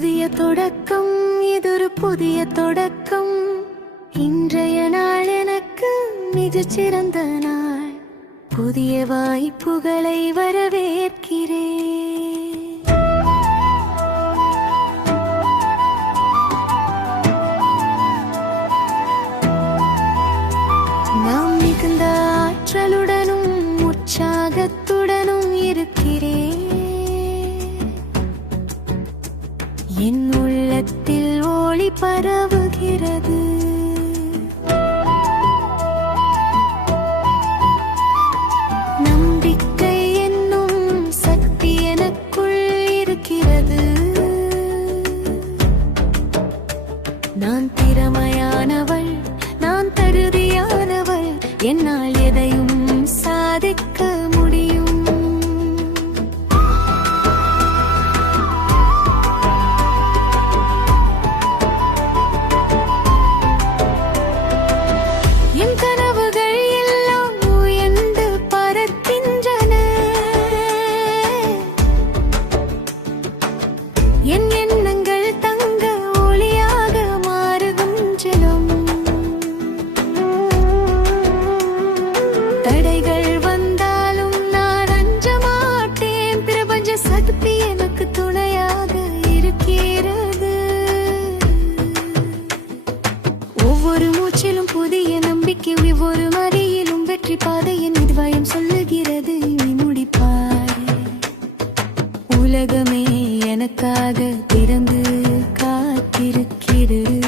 புதிய தொடக்கம், இதொரு புதிய தொடக்கம். இன்றைய நாள் எனக்கு மிகச்சிறந்த நாள். புதிய வாய்ப்புகளை வரவேற்கிறேன். நாம் மிகுந்த ஆற்றலுடனும் உற்சாகத்துடனும் இருக்கிறேன். என் உள்ளத்தில் ஒளி பரவுகிறது. நம்பிக்கை என்னும் சக்தி எனக்குள் இருக்கிறது. நான் திறமையானவள், நான் தகுதியானவள். என்னால் எதையும் சாதிக்க முடியும். என் கனவுகள் எல்லாம் உயர்ந்து பறக்கின்றன. என் எண்ணங்கள் தங்க ஒளியாக மாறுகின்றன. தடைகள் வந்தாலும் நான் அஞ்ச மாட்டேன். பிரபஞ்ச சக்தி எனக்கு துணையாக இருக்கிறது. ஒவ்வொரு மூச்சிலும் புதிய நம்பிக்கை, ஒவ்வொரு மறியிலும் வெற்றி பாதையின் நிர்வாயம் சொல்லுகிறது. நீ முடிப்பாய். உலகமே எனக்காக திறந்து காத்திருக்கிறது.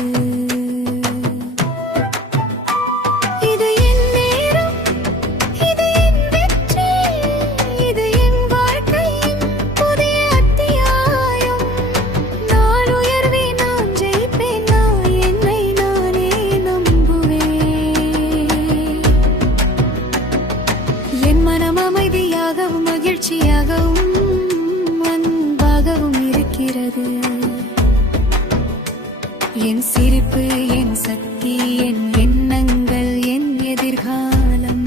இது என் நேரம், இது என் வெற்றி, இது என் வாழ்க்கையின் புதிய அத்தியாயம். நான் உயர்வேன், நான் ஜெயிப்பேன், நான் என்னை நானே நம்புவேன். என் மனம் அமைதியாகவும் மகிழ்ச்சியாகவும் அன்பாகவும் இருக்கிறது. என் சிரிப்பு, என் சக்தி, என் எண்ணங்கள், என் எதிர்காலம்.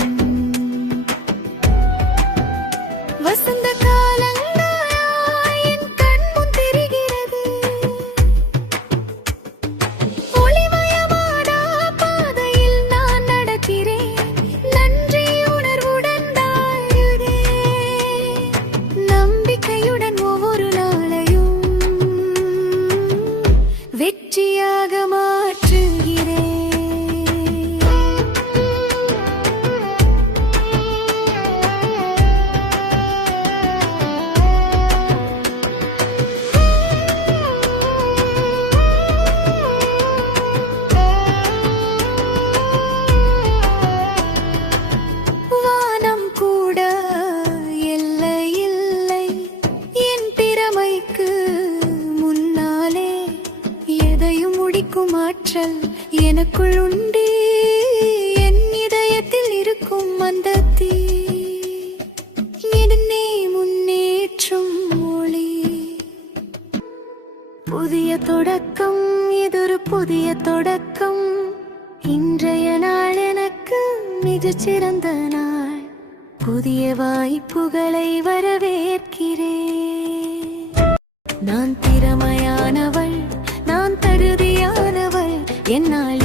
வசந்த காலங்கள் என் கண் முன் தெரிகிறது. ஒளிமயமான பாதையில் நான் நடக்கிறேன். நன்றி உணர்வுடன் வாழ்கிறேன். நம்பிக்கையுடன் ஒவ்வொரு நாளையும் வெற்றியாக மாற்றுகிறேன். வானம் கூட எல்லை இல்லை என் திறமைக்கு முன்னாலே. எதையும் முடிக்கும் ஆற்றல் எனக்குள் உண்டு. என் இதயத்தில் இருக்கும் அந்த தீ என்னை முன்னேற்றும் ஒளி. புதிய தொடக்கம், இதொரு புதிய தொடக்கம். இன்றைய நாள் எனக்கு மிகச்சிறந்த நாள். புதிய வாய்ப்புகளை வரவேற்கிறேன். நான் திறமையானவள், நான் தகுதியானவள். என்னால்